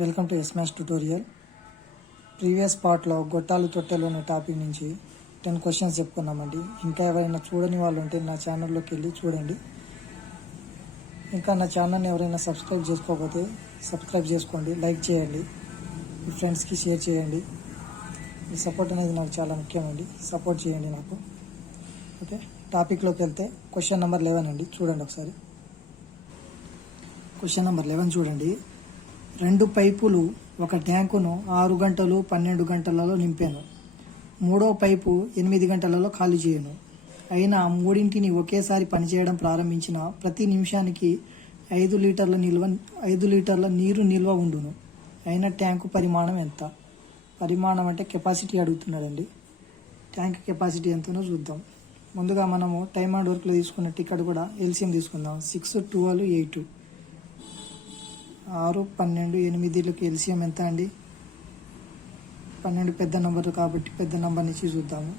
Welcome to smash tutorial. Previous పార్ట్లో గొట్టాలు తొట్టెలు అనే టాపిక్ నుంచి 10 క్వశ్చన్స్ చెప్పుకున్నామండి. ఇంకా ఎవరైనా చూడని వాళ్ళు ఉంటే నా ఛానల్లోకి వెళ్ళి చూడండి. ఇంకా నా ఛానల్ని ఎవరైనా సబ్స్క్రైబ్ చేసుకోకపోతే సబ్స్క్రైబ్ చేసుకోండి, లైక్ చేయండి, మీ ఫ్రెండ్స్కి షేర్ చేయండి. మీ సపోర్ట్ అనేది నాకు చాలా ముఖ్యమండి. సపోర్ట్ చేయండి నాకు. ఓకే, టాపిక్లోకి వెళ్తే క్వశ్చన్ నెంబర్ 11 అండి. చూడండి ఒకసారి. క్వశ్చన్ నెంబర్ 11 చూడండి. 2 పైపులు ఒక ట్యాంకును 6 గంటలు 12 గంటలలో నింపాను. 3వ పైపు 8 గంటలలో ఖాళీ చేయను. అయినా మూడింటిని ఒకేసారి పనిచేయడం ప్రారంభించిన ప్రతి నిమిషానికి 5 లీటర్ల నీరు నిల్వ ఉండును. అయినా ట్యాంకు పరిమాణం ఎంత? పరిమాణం అంటే కెపాసిటీ అడుగుతున్నాడండి. ట్యాంక్ కెపాసిటీ ఎంతనో చూద్దాం. ముందుగా మనము టైమ్ అండ్ వర్క్లో తీసుకున్నట్టు ఇక్కడ కూడా ఎల్సిఎం తీసుకుందాం. 6, 12, 8. 6, 12, 8లకు ఎల్సిఎం ఎంత అండి? 12 పెద్ద నంబర్ కాబట్టి పెద్ద నంబర్ నుంచి చూద్దాము.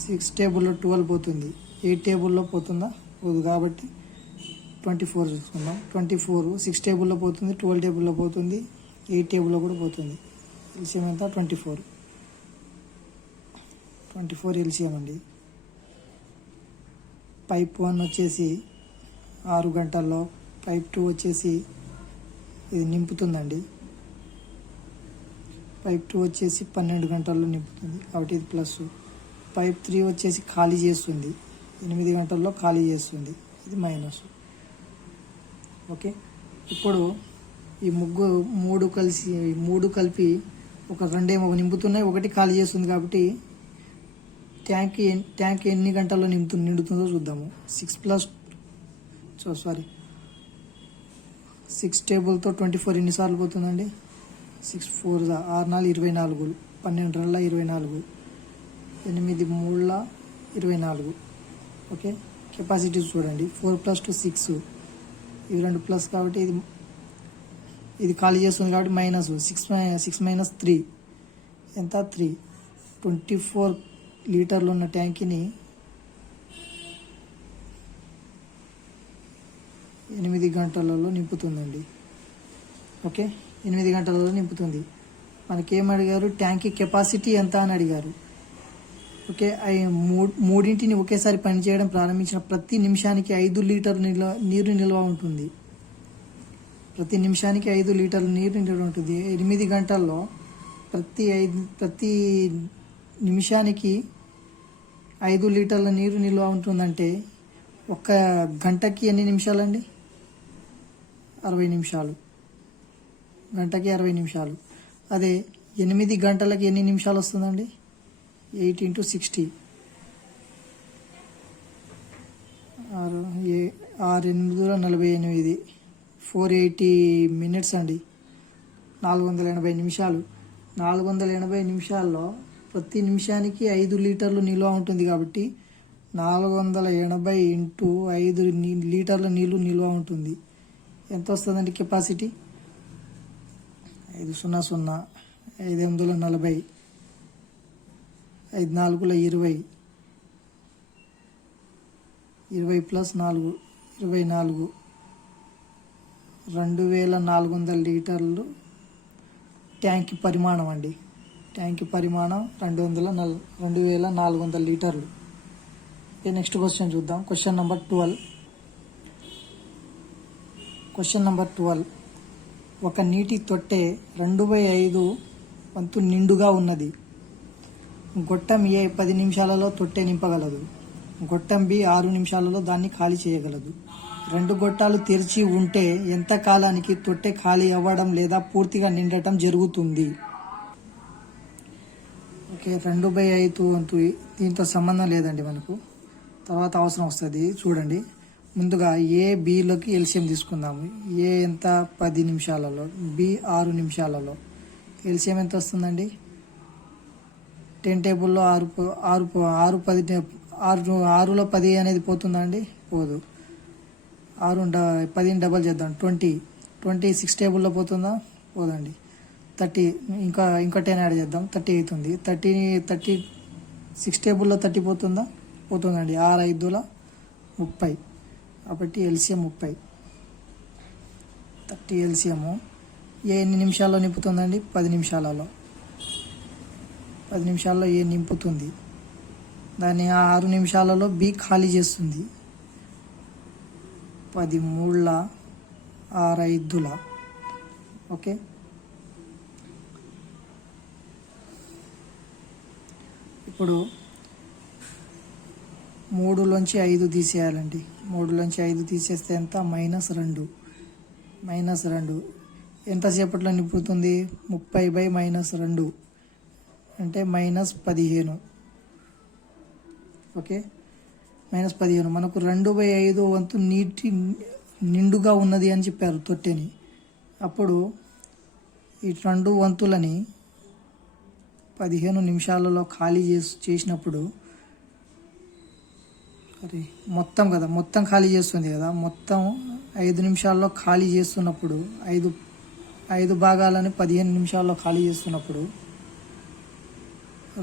6 టేబుల్లో 12 పోతుంది, 8 టేబుల్లో పోతుందా? పోదు కాబట్టి 24 చూసుకుందాం. 24 6 టేబుల్లో పోతుంది, 12 టేబుల్లో పోతుంది, 8 టేబుల్లో కూడా పోతుంది. ఎల్సిఎం ఎంత? 24 ఎల్సిఎం అండి. పైప్ 1 వచ్చేసి 6 గంటల్లో, పైప్ 2 వచ్చేసి ఇది నింపుతుందండి. పైప్ 2 వచ్చేసి 12 గంటల్లో నింపుతుంది కాబట్టి ఇది ప్లస్. పైప్ 3 వచ్చేసి ఖాళీ చేస్తుంది, 8 గంటల్లో ఖాళీ చేస్తుంది, ఇది మైనస్. ఓకే, ఇప్పుడు ఈ మూడు కలిపి ఒక 2 ఏమో నింపుతున్నాయి, 1 ఖాళీ చేస్తుంది కాబట్టి ట్యాంక్ ఎన్ని గంటల్లో నిండుతుందో చూద్దాము. 6 టేబుల్తో 24 ఎన్నిసార్లు పోతుందండి? 6 4 6 4 24, 12 2 24, 8 3 24. ఓకే, కెపాసిటీ చూడండి. 4 + 2 6, ఇవి 2 ప్లస్ కాబట్టి ఇది ఖాళీ చేస్తుంది కాబట్టి మైనస్. 6 - 3 ఎంత? 3. 24 లీటర్లు ఉన్న ట్యాంక్ని 8 గంటలలో నింపుతుందండి. ఓకే, 8 గంటలలో నింపుతుంది. మనకేం అడిగారు? ట్యాంక్ కెపాసిటీ ఎంత అని అడిగారు. ఓకే, మూడింటిని ఒకేసారి పనిచేయడం ప్రారంభించిన ప్రతి నిమిషానికి 5 లీటర్ల నీరు నిల్వ ఉంటుంది. ప్రతి నిమిషానికి 5 లీటర్ల నీరు నిల్వ ఉంటుంది. 8 గంటల్లో ప్రతి నిమిషానికి 5 లీటర్ల నీరు నిల్వ ఉంటుందంటే ఒక గంటకి ఎన్ని నిమిషాలండి? 60 నిమిషాలు. గంటకి 60 నిమిషాలు. అదే 8 గంటలకి ఎన్ని నిమిషాలు వస్తుందండి? 8 × 60, 6 8 48, 480 మినిట్స్ అండి. 480 నిమిషాలు. 480 నిమిషాల్లో ప్రతి నిమిషానికి 5 లీటర్లు నిల్వ ఉంటుంది కాబట్టి 480 × 5 లీటర్ల నీళ్లు నిల్వ ఉంటుంది. ఎంత వస్తుందండి కెపాసిటీ? 5 0 0, 5 8 40, 5 4 20, 20 + 4 24, 2400 లీటర్లు ట్యాంక్ పరిమాణం అండి. ట్యాంక్ పరిమాణం 2400 లీటర్లు. నెక్స్ట్ క్వశ్చన్ చూద్దాం. Question number 12. ఒక నీటి తొట్టె 2/5 వంతు నిండుగా ఉన్నది. గొట్టం ఏ 10 నిమిషాలలో తొట్టె నింపగలదు. గొట్టం బి 6 నిమిషాలలో దాన్ని ఖాళీ చేయగలదు. 2 గొట్టాలు తెరిచి ఉంటే ఎంత కాలానికి తొట్టె ఖాళీ అవ్వడం లేదా పూర్తిగా నిండటం జరుగుతుంది? ఓకే, 2/5 వంతు దీంతో సంబంధం లేదండి మనకు, తర్వాత అవసరం వస్తుంది. చూడండి, ముందుగా ఏ బిలోకి ఎల్సిఎం తీసుకుందాము. ఏ ఎంత? 10 నిమిషాలలో, బి 6 నిమిషాలలో. ఎల్సిఎం ఎంత వస్తుందండి? 10 టేబుల్లో 6లో 10 అనేది పోతుందా అండి? పోదు. 10ని డబల్ చేద్దాం. 20 6 టేబుల్లో పోతుందా? పోదండి. 30 ఇంకా 10 యాడ్ చేద్దాం, 30 అవుతుంది. 30 6 టేబుల్లో 30 పోతుందా? పోతుందండి. 6 5 30 కాబట్టి ఎల్సిఎం 30. 30 ఎల్సిఎము ఏ ఎన్ని నిమిషాల్లో నింపుతుందండి? 10 నిమిషాలలో. 10 నిమిషాల్లో ఏ నింపుతుంది. దాన్ని 6 నిమిషాలలో బి ఖాళీ చేస్తుంది. 10 మూళ్ళ 6 ఐదుల. ఓకే, ఇప్పుడు 3లోంచి 5 తీసేయాలండి. 3లోంచి 5 తీసేస్తే ఎంత? -2. -2 ఎంతసేపట్లో నింపుతుంది? 30/-2 అంటే -15. ఓకే, -15. మనకు 2/5 వంతు నీటి నిండుగా ఉన్నది అని చెప్పారు తొట్టెని. అప్పుడు ఈ 2 వంతులని 15 నిమిషాలలో ఖాళీ చేసినప్పుడు సరే మొత్తం కదా, మొత్తం ఖాళీ చేస్తుంది కదా. మొత్తం 5 నిమిషాల్లో ఖాళీ చేస్తున్నప్పుడు 5 భాగాలని 15 నిమిషాల్లో ఖాళీ చేస్తున్నప్పుడు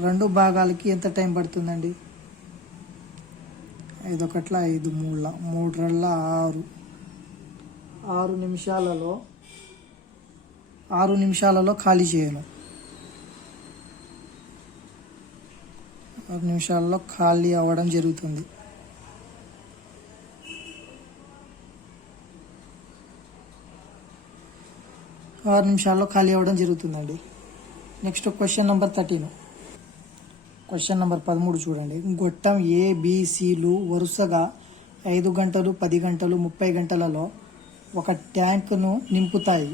2 భాగాలకి ఎంత టైం పడుతుందండి? 5 ఒకట్ల 5, 3 రెళ్ళ 6. 6 నిమిషాలలో ఖాళీ చేయను. 6 నిమిషాల్లో ఖాళీ అవ్వడం జరుగుతుంది. జరుగుతుందండి. Next question number 13. Question number 13 చూడండి. గొట్టం ABCలు వరుసగా 5 గంటలు, 10 గంటలు, 30 గంటలలో ఒక ట్యాంకును నింపుతాయి.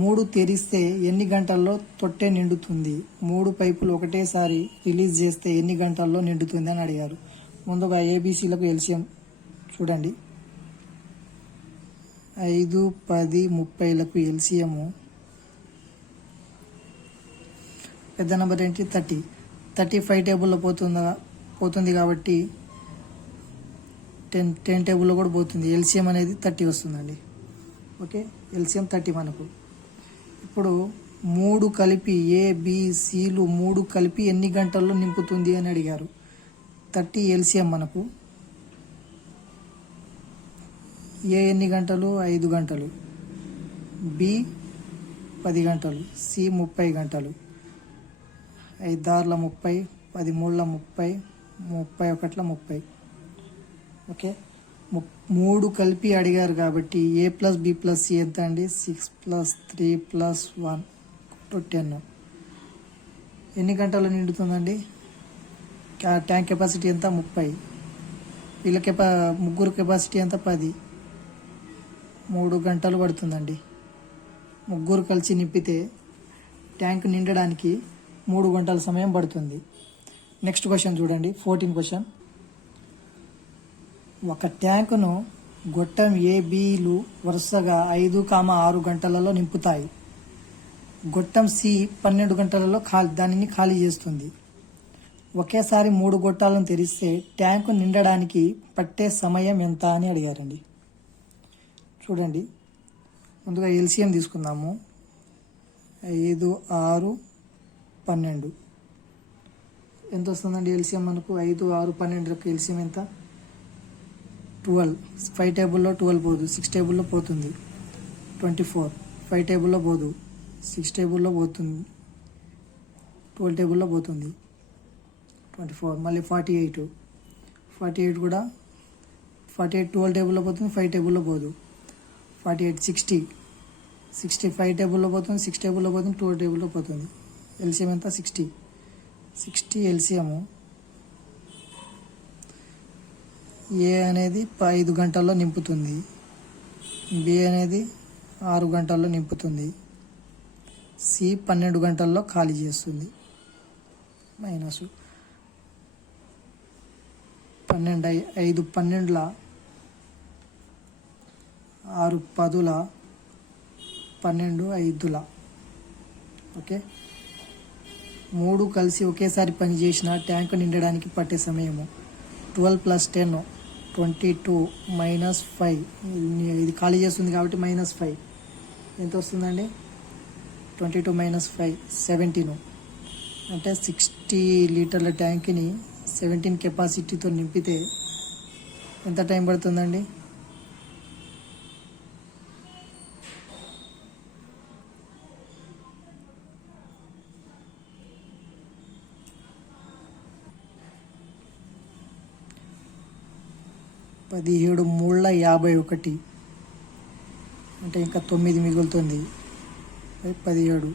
3 తెరిస్తే ఎన్ని గంటల్లో తొట్టె నిండుతుంది? 3 పైపులు ఒకటేసారి రిలీజ్ చేస్తే ఎన్ని గంటల్లో నిండుతుంది అని అడిగారు. ముందుగా ABCలకు ఎల్సిఎం చూడండి. 5, 10, 30లకు ఎల్సిఎము పెద్ద నెంబర్ ఏంటి? 30. 35 టేబుల్లో పోతుంది కాబట్టి 10 టేబుల్లో కూడా పోతుంది. ఎల్సిఎం అనేది 30 వస్తుందండి. ఓకే, ఎల్సిఎం 30 మనకు. ఇప్పుడు 3 కలిపి ABCలు 3 కలిపి ఎన్ని గంటల్లో నింపుతుంది అని అడిగారు. 30 ఎల్సిఎం మనకు. ఏ ఎన్ని గంటలు? 5 గంటలు. బి 10 గంటలు. సి 30 గంటలు. 5 6 30, 10 3 30, 31 30. ఓకే, 3 కలిపి అడిగారు కాబట్టి A+B+C ఎంత అండి? 6+3+1 10. ఎన్ని గంటలు నిండుతుందండి? ట్యాంక్ కెపాసిటీ ఎంత? 30. వీళ్ళ ముగ్గురు కెపాసిటీ ఎంత? 10. 3 గంటలు పడుతుందండి. ముగ్గురు కలిసి నింపితే ట్యాంక్ నిండడానికి 3 గంటల సమయం పడుతుంది. నెక్స్ట్ క్వశ్చన్ చూడండి. 14 క్వశ్చన్. ఒక ట్యాంకును గొట్టం ABలు వరుసగా 5, 6 గంటలలో నింపుతాయి. గొట్టం C 12 గంటలలో దానిని ఖాళీ చేస్తుంది. ఒకేసారి 3 గొట్టాలను తెరిస్తే ట్యాంకు నిండడానికి పట్టే సమయం ఎంత అని అడిగారండి. చూడండి, ముందుగా ఎల్సిఎం తీసుకుందాము. 5, 6, 12 ఎంత వస్తుందండి ఎల్సిఎం మనకు? 5, 6, 12 ఎల్సిఎం ఎంత? 12. 5 టేబుల్లో 12 పోదు, 6 టేబుల్లో పోతుంది. 24. 5 టేబుల్లో పోదు, 6 టేబుల్లో పోతుంది. 12 టేబుల్లో పోతుంది. 24. మళ్ళీ 48. 48 కూడా 48 12 టేబుల్లో పోతుంది, 5 టేబుల్లో పోదు. 48 60. 60 5 టేబుల్లో పోతుంది, 6 టేబుల్లో పోతుంది, 12 టేబుల్లో పోతుంది. ఎల్సిఎం ఎంత? 60. 60 ఎల్సిఎము. ఏ అనేది 5 గంటల్లో నింపుతుంది. బి అనేది 6 గంటల్లో నింపుతుంది. సి 12 గంటల్లో ఖాళీ చేస్తుంది. -12 5 12ల 6 10ల 12 5ల. ఓకే, 3 కలిసి ఒకేసారి పనిచేసిన ట్యాంకు నిండడానికి పట్టే సమయము 12 + 10 22 -5. ఇది ఖాళీ చేస్తుంది కాబట్టి -5 ఎంత వస్తుందండి? 22 - 5 17. అంటే 60 లీటర్ల ట్యాంక్ని 17 కెపాసిటీతో నింపితే ఎంత టైం పడుతుందండి? 17 మూళ్ళ 51 అంటే ఇంకా 9 మిగులుతుంది. 17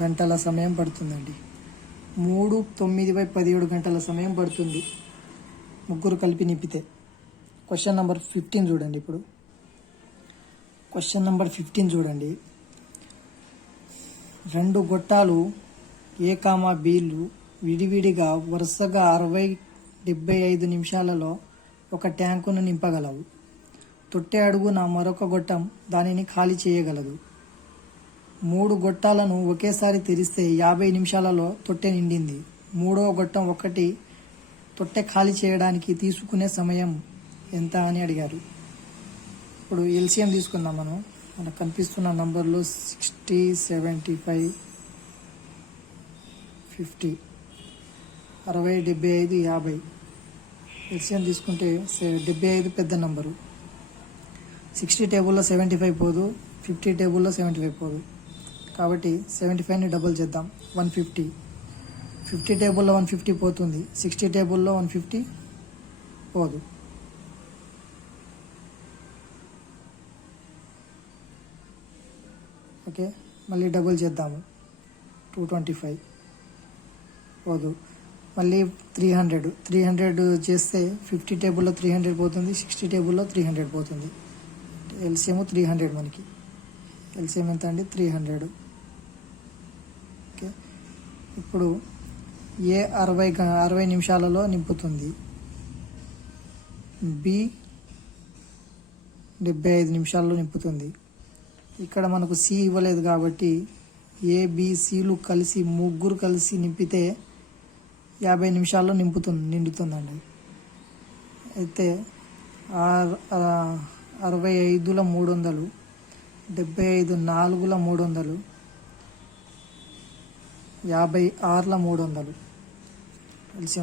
గంటల సమయం పడుతుందండి. 3 9/17 గంటల సమయం పడుతుంది ముగ్గురు కలిపి నింపితే. క్వశ్చన్ నెంబర్ 15 చూడండి. ఇప్పుడు క్వశ్చన్ నెంబర్ 15 చూడండి. 2 గొట్టాలు ఏ కామా బీలు విడివిడిగా వరుసగా 60-75 నిమిషాలలో ఒక ట్యాంకును నింపగలవు. తొట్టె అడుగున మరొక గొట్టం దానిని ఖాళీ చేయగలదు. 3 గొట్టాలను ఒకేసారి తెరిస్తే 50 నిమిషాలలో తొట్టె నిండింది. మూడవ గొట్టం ఒకటి తొట్టె ఖాళీ చేయడానికి తీసుకునే సమయం ఎంత అని అడిగారు. ఇప్పుడు ఎల్సిఎం తీసుకుందాం. మనకు కనిపిస్తున్న నంబర్లు 60, 75, 50, 60, 75, 50. ఎల్సిఎం తీసుకుంటే 75 పెద్ద నంబరు. 60 టేబుల్లో 75 పోదు, 50 టేబుల్లో 75 పోదు. కాబట్టి 75ని డబుల్ చేద్దాం. 150. 50 టేబుల్లో 150 పోతుంది. 60 టేబుల్లో 150 పోదు. ఓకే, మళ్ళీ డబుల్ చేద్దాము. 225 పోదు. మళ్ళీ 300 చేస్తే 50 టేబుల్లో 300 పోతుంది. 60 టేబుల్లో 300 పోతుంది. ఎల్సిఎం 300 మనకి. ఎల్సిఎం ఎంత అండి? 300. ఓకే, ఇప్పుడు ఏ 60 నిమిషాలలో నింపుతుంది. బి 75 నిమిషాల్లో నింపుతుంది. ఇక్కడ మనకు సి ఇవ్వలేదు కాబట్టి ఏబిసిలు కలిసి ముగ్గురు కలిసి నింపితే 50 నిమిషాల్లో నిండుతుందండి. అయితే 65ల 300, 75 4ల 300, 56ల 300 కలిసి.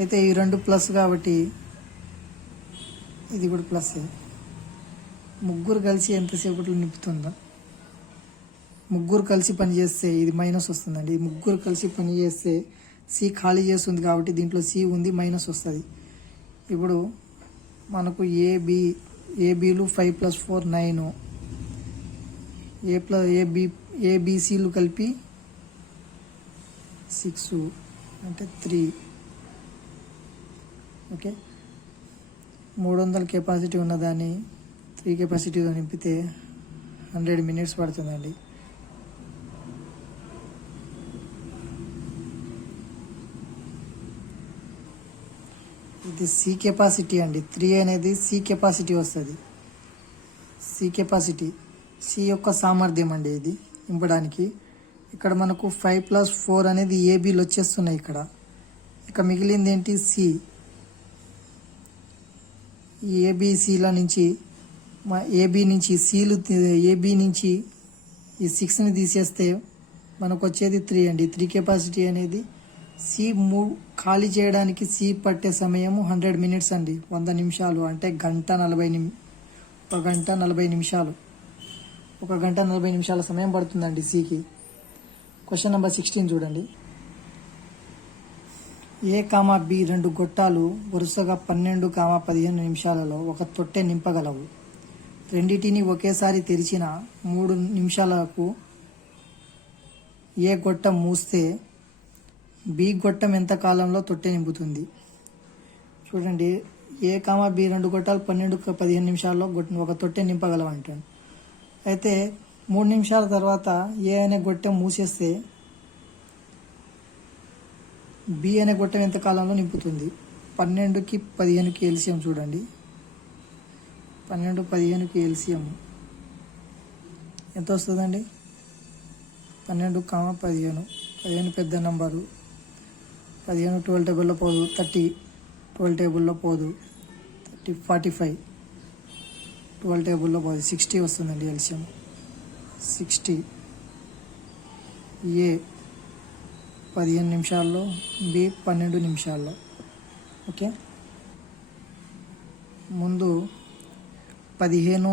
అయితే ఈ 2 ప్లస్ కాబట్టి ఇది కూడా ప్లస్. ముగ్గురు కలిసి ఎంతసేపట్లో నింపుతుందో, ముగ్గురు కలిసి పని చేస్తే ఇది మైనస్ వస్తుందండి. ముగ్గురు కలిసి పని చేస్తే సి ఖాళీ చేస్తుంది కాబట్టి దీంట్లో సి ఉంది, మైనస్ వస్తుంది. ఇప్పుడు మనకు ఏబీలు 5 + 4 9, ఏబిసిలు కలిపి 6 అంటే 3. ఓకే, 300 కెపాసిటీ ఉన్నదాన్ని 3 కెపాసిటీతో నింపితే 100 మినిట్స్ పడుతుందండి. ఇది సి కెపాసిటీ అండి. 3 అనేది సి కెపాసిటీ వస్తుంది. సి కెపాసిటీ, సి యొక్క సామర్థ్యం అండి ఇది నింపడానికి. ఇక్కడ మనకు 5 + 4 అనేది ఏబీలు వచ్చేస్తున్నాయి. ఇక మిగిలింది ఏంటి? సి. ఏబిసిల నుంచి ఏబి నుంచి సీలు, ఏబి నుంచి ఈ 6ని తీసేస్తే మనకు వచ్చేది 3 అండి. 3 కెపాసిటీ అనేది సి ఖాళీ చేయడానికి సి పట్టే సమయము 100 మినిట్స్ అండి. 100 నిమిషాలు అంటే 1 గంట 40 నిమిషాలు. 1 గంట 40 నిమిషాల సమయం పడుతుందండి సికి. క్వశ్చన్ నెంబర్ 16 చూడండి. ఏ కామా బి 2 గొట్టాలు వరుసగా 12-15 నిమిషాలలో ఒక తొట్టె నింపగలవు. రెండింటిని ఒకేసారి తెరిచిన 3 నిమిషాలకు ఏ గొట్టం మూస్తే బి గొట్టం ఎంత కాలంలో తొట్టె నింపుతుంది. చూడండి, ఏ కామా బి 2 గొట్టాలు 12-15 నిమిషాల్లో ఒక తొట్టె నింపగలవంటాడు. అయితే 3 నిమిషాల తర్వాత ఏ అనే గొట్టెం మూసేస్తే బి అనే గొట్టం ఎంత కాలంలో నింపుతుంది. 12కి 15కి ఎల్సిఎం చూడండి. 12, 15కి ఎల్సిఎం ఎంత వస్తుందండి? 12, 15 పెద్ద నంబరు. 15 12 టేబుల్లో పోదు. 30 12 టేబుల్లో పోదు. 30 45 12 టేబుల్లో పోదు. 60 వస్తుందండి ఎల్సిఎం. 60 ఏ 15 నిమిషాల్లో, బి 12 నిమిషాల్లో. ఓకే, ముందు 15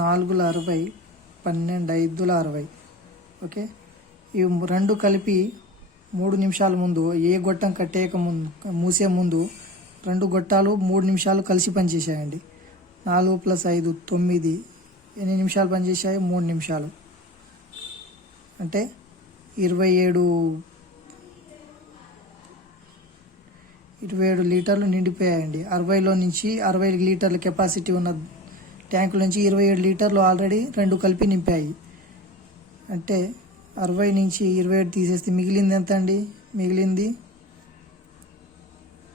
4 60, 12 5 60. ఓకే, ఇవి 2 కలిపి 3 నిమిషాల ముందు ఏ గొట్టం కట్టేయక ముందు మూసే ముందు 2 గొట్టాలు 3 నిమిషాలు కలిసి పనిచేసాయండి. 4 + 5 9. ఎన్ని నిమిషాలు పనిచేసాయి? 3 నిమిషాలు. అంటే 27 లీటర్లు నిండిపోయాయండి. 60లో నుంచి 60 లీటర్ల కెపాసిటీ ఉన్న ట్యాంకుల నుంచి 27 లీటర్లు ఆల్రెడీ 2 కలిపి నింపాయి. అంటే 60 నుంచి 27 తీసేస్తే మిగిలింది ఎంత అండి? మిగిలింది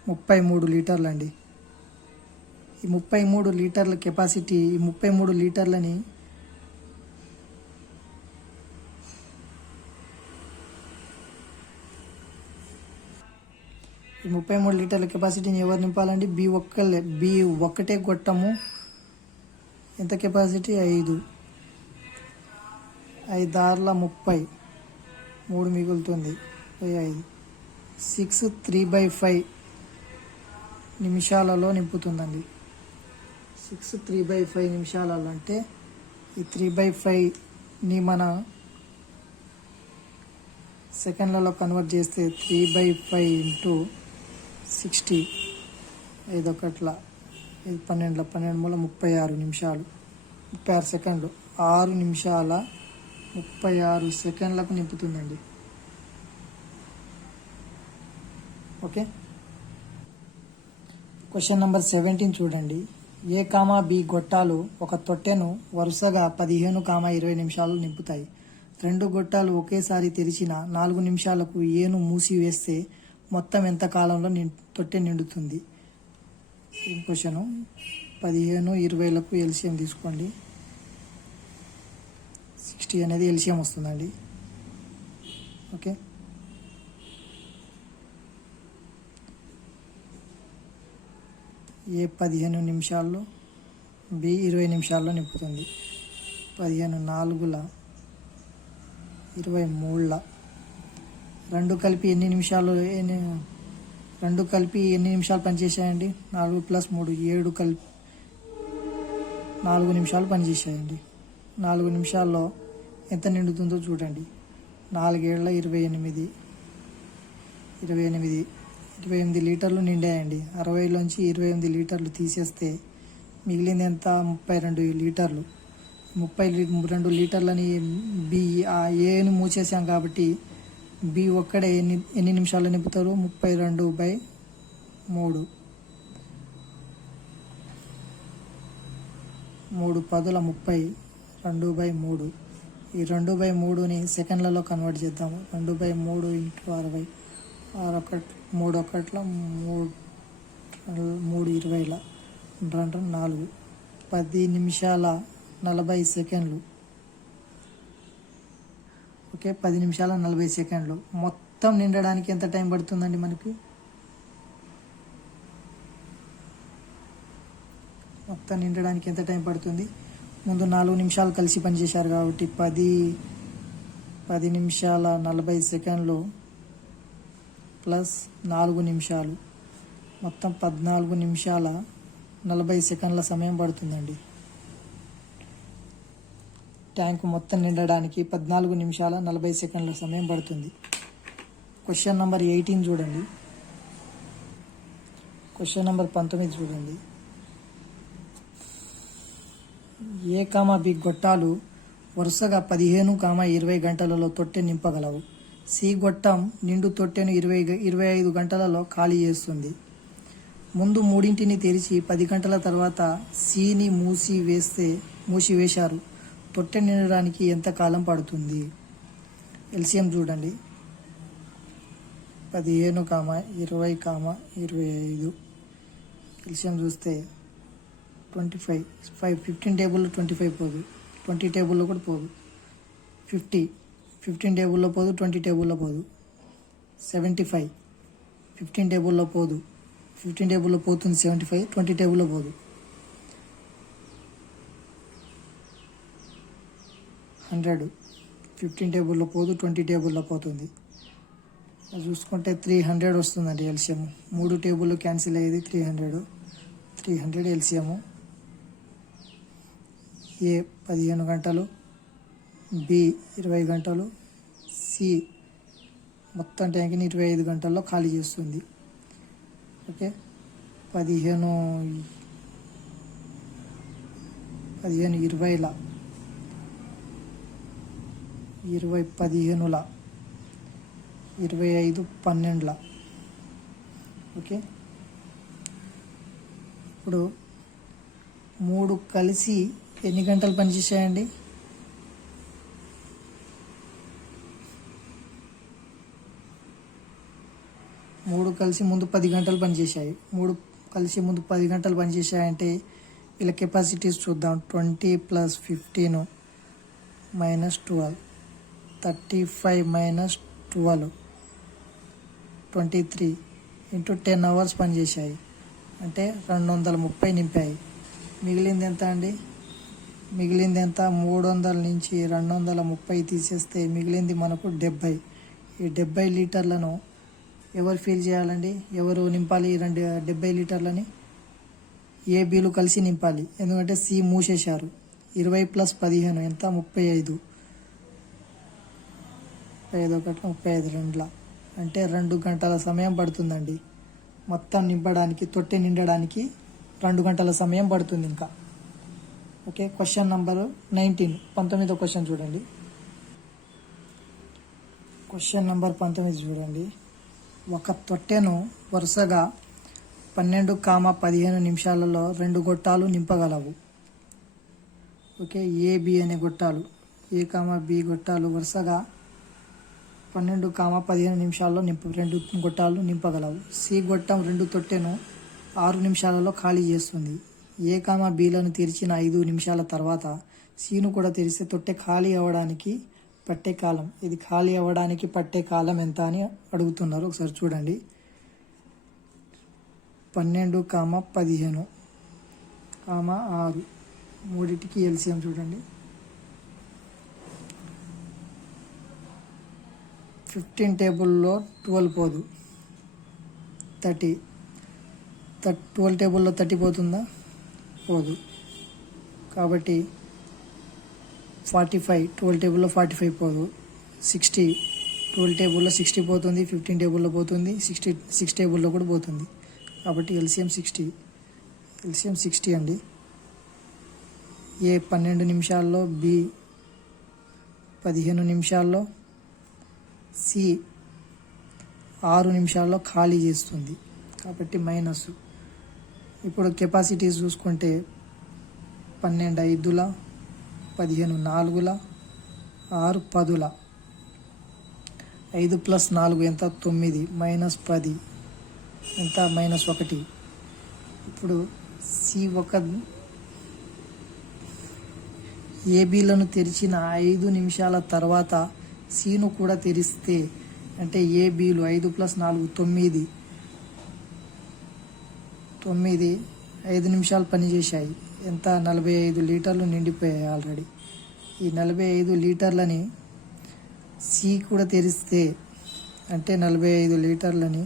33 లీటర్లు అండి. ఈ 33 లీటర్ల కెపాసిటీ, ఈ 33 లీటర్లని ఈ 33 లీటర్ల కెపాసిటీని ఎవరు నింపాలండి? బి ఒక్కటే గొట్టము. ఎంత కెపాసిటీ? 5. 5 6 30. 3 మిగులుతుంది. 5 6 3/5 నిమిషాలలో నింపుతుందండి. 6 3/5 నిమిషాలలో. అంటే ఈ 3/5ని మన సెకండ్లలో కన్వర్ట్ చేస్తే 3/5 × 60. 5 ఒకట్ల 12 36 నిమిషాలు, 36 సెకండ్లు. 6 నిమిషాల 36 సెకండ్లకు నింపుతుందండి. ఓకే. క్వశ్చన్ నెంబర్ 17 చూడండి. A, B గొట్టాలు ఒక తొట్టెను వరుసగా 15, 20 నిమిషాలు నింపుతాయి. 2 గొట్టాలు ఒకేసారి తెరిచిన 4 నిమిషాలకు ఏను మూసివేస్తే మొత్తం ఎంత కాలంలో తొట్టె నిండుతుంది? క్వశ్చను 15, 20లకు ఎల్సిఎం తీసుకోండి. 60 అనేది ఎల్సిఎం వస్తుందండి. ఓకే. ఏ 15 నిమిషాల్లో, బి 20 నిమిషాల్లో నింపుతుంది. 15 4 23. 2 కలిపి ఎన్ని నిమిషాలు పనిచేసాయండి? 4 + 3 7 కలిపి 4 నిమిషాలు పనిచేసాయండి. 4 నిమిషాల్లో ఎంత నిండుతుందో చూడండి. 4 7 28. 28 లీటర్లు నిండాయండి. 60లోంచి 28 లీటర్లు తీసేస్తే మిగిలింది ఎంత? 32 లీటర్లు. 32 లీటర్లని ఏని మూసేసాం కాబట్టి బి ఒక్కడే ఎన్ని నిమిషాలు నింపుతారు? 32/3. 3 10 30. 2/3. ఈ 2/3ని సెకండ్లలో కన్వర్ట్ చేద్దాము. 2/3 × 60. 3 ఒకట్ల 3 20. 4. 10 నిమిషాల 40 సెకండ్లు. ఓకే. 10 నిమిషాల 40 సెకండ్లు. మొత్తం నిండడానికి ఎంత టైం పడుతుందండి మనకి? మొత్తం నిండడానికి ఎంత టైం పడుతుంది? ముందు 4 నిమిషాలు కలిసి పనిచేశారు కాబట్టి 10 నిమిషాల 40 సెకండ్లు ప్లస్ 4 నిమిషాలు, మొత్తం 14 నిమిషాల 40 సెకండ్ల సమయం పడుతుందండి. ట్యాంక్ మొత్తం నిండడానికి 14 నిమిషాల 40 సెకండ్ల సమయం పడుతుంది. క్వశ్చన్ నెంబర్ 18 చూడండి. క్వశ్చన్ నెంబర్ 19 చూడండి. A, B గొట్టాలు వరుసగా 15, 20 గంటలలో తొట్టె నింపగలవు. సి గొట్టం నిండు తొట్టెను 25 గంటలలో ఖాళీ చేస్తుంది. ముందు మూడింటిని తెరిచి 10 గంటల తర్వాత సిని మూసివేశారు. తొట్టె నిండడానికి ఎంత కాలం పడుతుంది? ఎల్సిఎం చూడండి. 15, 20, 25. ఎల్సిఎం చూస్తే 25. 15 టేబుల్లో 25 పోదు, 20 టేబుల్లో కూడా పోదు. 15 టేబుల్లో పోదు, 20 టేబుల్లో పోదు. 75. 15 టేబుల్లో పోదు, 15 టేబుల్లో పోతుంది. 75. 20 టేబుల్లో పోదు. 100. 15 టేబుల్లో పోదు, 20 టేబుల్లో పోతుంది. అది చూసుకుంటే 300 వస్తుందండి ఎల్సిఎం. 3 టేబుల్లో క్యాన్సిల్ అయ్యేది 300 ఎల్సిఎము. ఏ 15 గంటలు, బి 20 గంటలు, సి మొత్తం ట్యాంక్ని 25 గంటల్లో ఖాళీ చేస్తుంది. ఓకే. 15 20ల 20 15ల 25 12ల. ఓకే, ఇప్పుడు 3 కలిసి ఎన్ని గంటలు పనిచేసాయండి? 3 కలిసి ముందు 10 గంటలు పనిచేశాయి. 3 కలిసి ముందు 10 గంటలు పనిచేశాయంటే వీళ్ళ కెపాసిటీస్ చూద్దాం. 20 + 15 - 12, 35 - 12, 23 × 10 అవర్స్ పనిచేశాయి. అంటే 230 నింపాయి. మిగిలింది ఎంత అండి? మిగిలింది ఎంత? 300 నుంచి 230 తీసేస్తే మిగిలింది మనకు 70. ఈ 70 లీటర్లను ఎవరు ఫిల్ చేయాలండి? ఎవరు నింపాలి? 70 లీటర్లని ఏబీలు కలిసి నింపాలి. ఎందుకంటే సి మూసేశారు. 20 + 15 ఎంత? 35. 35 2ల అంటే 2 గంటల సమయం పడుతుందండి. మొత్తం నింపడానికి, తొట్టె నిండడానికి 2 గంటల సమయం పడుతుంది ఇంకా. ఓకే, క్వశ్చన్ నెంబర్ 19వ క్వశ్చన్ చూడండి. క్వశ్చన్ నెంబర్ 19 చూడండి. ఒక తొట్టెను వరుసగా 12, 15 నిమిషాలలో 2 గొట్టాలు నింపగలవు. ఓకే, ఏబి అనే గొట్టాలు, ఏ, బి గొట్టాలు వరుసగా 12, 15 నిమిషాల్లో 2 గొట్టాలు నింపగలవు. సి గొట్టం 2 తొట్టెను 6 నిమిషాలలో ఖాళీ చేస్తుంది. ఏ, బిలను తెరిచిన 5 నిమిషాల తర్వాత సిను కూడా తెరిస్తే తొట్టె ఖాళీ అవ్వడానికి పట్టే కాలం, ఇది ఖాళీ అవ్వడానికి పట్టే కాలం ఎంత అని అడుగుతున్నారు. ఒకసారి చూడండి. 12, 15, 6 మూడింటికి ఎల్సిఎం చూడండి. 15 టేబుల్లో 12 పోదు, 30. 12 టేబుల్లో 30 పోతుందా? పోదు. కాబట్టి 45, 12 టేబుల్లో 45 పోదు. 60, 12 టేబుల్లో 60 పోతుంది. 15 టేబుల్లో పోతుంది. 6 టేబుల్లో కూడా పోతుంది. కాబట్టి ఎల్సిఎం 60. ఎల్సిఎం 60 అండి. ఏ 12 నిమిషాల్లో, బి 15 నిమిషాల్లో, సి 6 నిమిషాల్లో ఖాళీ చేస్తుంది. కాబట్టి మైనస్. ఇప్పుడు కెపాసిటీస్ చూసుకుంటే 12 5ల, 15 4ల, 6 10ల. 5 + 4 ఎంత? 9 - 10 ఎంత? -1. ఇప్పుడు సి ఏబీలను తెరిచిన 5 నిమిషాల తర్వాత సిను కూడా తెరిస్తే, అంటే ఏబీలు 5 + 4 9, 5 నిమిషాలు పనిచేశాయి. ఎంత? 45 లీటర్లు నిండిపోయాయి ఆల్రెడీ. ఈ 45 లీటర్లని సి కూడా తెరిస్తే, అంటే 45 లీటర్లని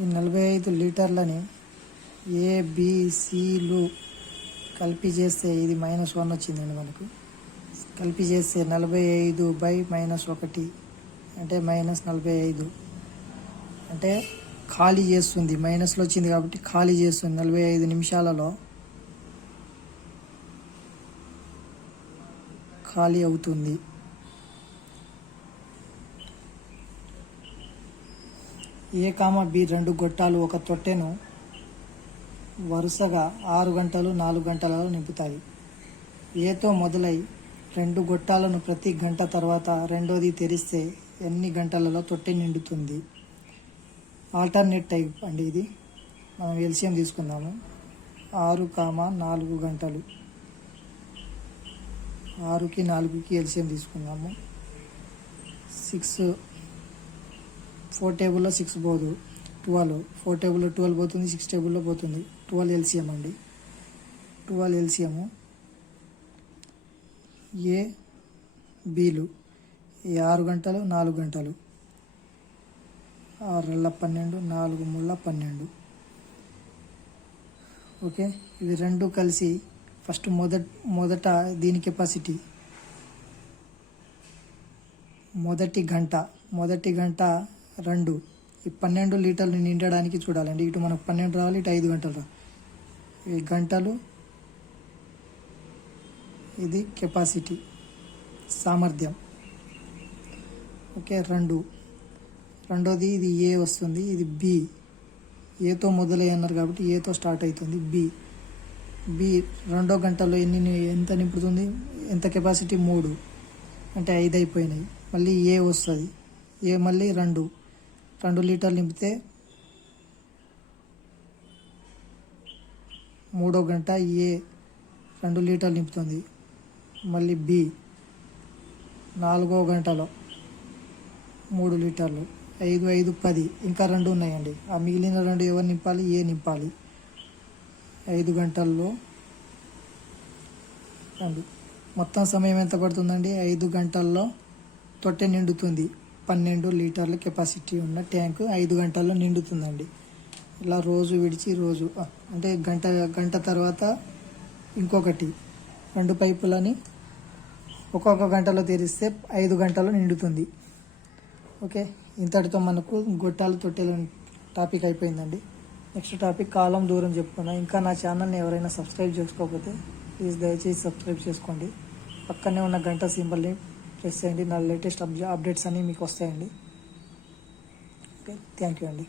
ఈ 45 లీటర్లని ఏబిసిలు కలిపి చేస్తే ఇది -1 వచ్చిందండి మనకు. కలిపి చేస్తే 45/-1 అంటే -45. అంటే ఖాళీ చేస్తుంది. మైనస్లో వచ్చింది కాబట్టి ఖాళీ చేస్తుంది 45 నిమిషాలలో ఖాళీ అవుతుంది. ఏ, బి 2 గొట్టాలు ఒక తొట్టెను వరుసగా 6 గంటలు 4 గంటలలో నింపుతాయి. ఏతో మొదలై 2 గొట్టాలను ప్రతి గంట తర్వాత రెండోది తెరిస్తే ఎన్ని గంటలలో తొట్టె నిండుతుంది? ఆల్టర్నేట్ టైప్ అండి ఇది. మనం ఎల్సిఎం తీసుకుందాము. 6, 4 గంటలు. 6కి 4కి ఎల్సిఎం తీసుకుందాము. 6, 4 టేబుల్లో 6 పోదు. 12, 4 టేబుల్లో 12 పోతుంది. 6 టేబుల్లో పోతుంది. 12 ఎల్సిఎం అండి. 12 ఎల్సిఎము. ఏ, బీలు ఈ 6 గంటలు 4 గంటలు. 6 12, 4 12. ఓకే, ఇవి 2 కలిసి ఫస్ట్ మొదట దీని కెపాసిటీ మొదటి గంట 2. ఈ 12 లీటర్లు నిండడానికి చూడాలండి. ఇటు మనకు 12 రావాలి, ఇటు 5 గంటలు రావాలి. ఈ గంటలు, ఇది కెపాసిటీ, సామర్థ్యం. ఓకే, 2. రెండోది ఇది ఏ వస్తుంది, ఇది బి. ఏతో మొదలై అన్నారు కాబట్టి ఏతో స్టార్ట్ అవుతుంది. బి రెండో గంటలో ఎంత నింపుతుంది, ఎంత కెపాసిటీ, 3. అంటే 5 అయిపోయినాయి. మళ్ళీ ఏ వస్తుంది, ఏ మళ్ళీ 2 లీటర్లు నింపితే మూడో గంట ఏ 2 లీటర్లు నింపుతుంది. మళ్ళీ బి 4వ గంటలో 3 లీటర్లు, 5, 5, 10. ఇంకా 2 ఉన్నాయండి. ఆ మిగిలిన 2 ఎవరు నింపాలి, ఏ నింపాలి. 5 గంటల్లో 2. మొత్తం సమయం ఎంత పడుతుందండి, 5 గంటల్లో తొట్టె నిండుతుంది. 12 లీటర్ల కెపాసిటీ ఉన్న ట్యాంకు 5 గంటల్లో నిండుతుందండి. ఇలా రోజు విడిచి రోజు అంటే గంట తర్వాత ఇంకొకటి 2 పైపులని ఒక్కొక్క గంటలో తెరిస్తే 5 గంటల్లో నిండుతుంది. ఓకే, ఇంతటితో మనకు గొట్టాలు తొట్టెలు టాపిక్ అయిపోయిందండి. నెక్స్ట్ టాపిక్ కాలం దూరం చెప్పుకున్నాం. ఇంకా నా ఛానల్ని ఎవరైనా సబ్స్క్రైబ్ చేసుకోకపోతే ప్లీజ్ దయచేసి సబ్స్క్రైబ్ చేసుకోండి. పక్కనే ఉన్న గంట సింబల్ని ప్రెస్ చేయండి. నా లేటెస్ట్ అప్డేట్స్ అన్నీ మీకు వస్తాయండి. ఓకే, థ్యాంక్ యూ అండి.